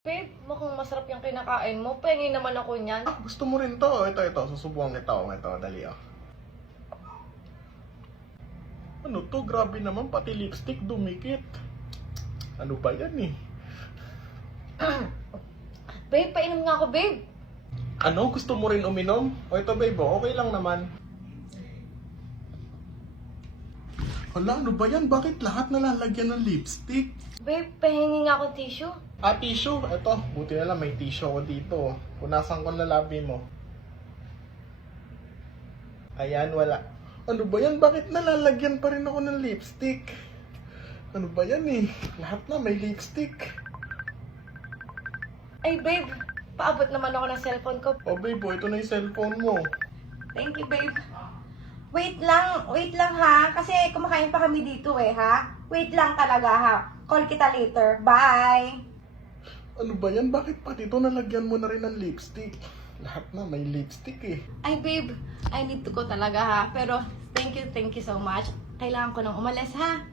Babe, mukhang masarap yung kinakain mo. Pahingin naman ako niyan. Gusto mo rin to? Ito. Susubukan kita. Ito, dali Ano to? Grabe naman. Pati lipstick dumikit. Ano ba yan eh? Babe, painom nga ako, babe. Ano? Gusto mo rin uminom? O ito babe, okay lang naman. Hala, ano ba yan? Bakit lahat nalalagyan ng lipstick? Babe, pahingi nga ako tissue. Tissue. Ito, buti na lang may tissue ako dito. Punasan ko na labi mo. Ayan, wala. Ano ba yan? Bakit nalalagyan pa rin ako ng lipstick? Ano ba yan eh? Lahat na may lipstick. Ay, babe, paabot naman ako ng cellphone ko. Oh babe, ito na yung cellphone mo. Thank you, babe. Wait lang ha. Kasi kumakain pa kami dito ha. Wait lang talaga ha. Call kita later. Bye! Ano ba yan? Bakit pati ito nalagyan mo na rin ng lipstick? Lahat na may lipstick eh. Ay, babe. I need to go talaga ha. Pero thank you so much. Kailangan ko nang umalis ha.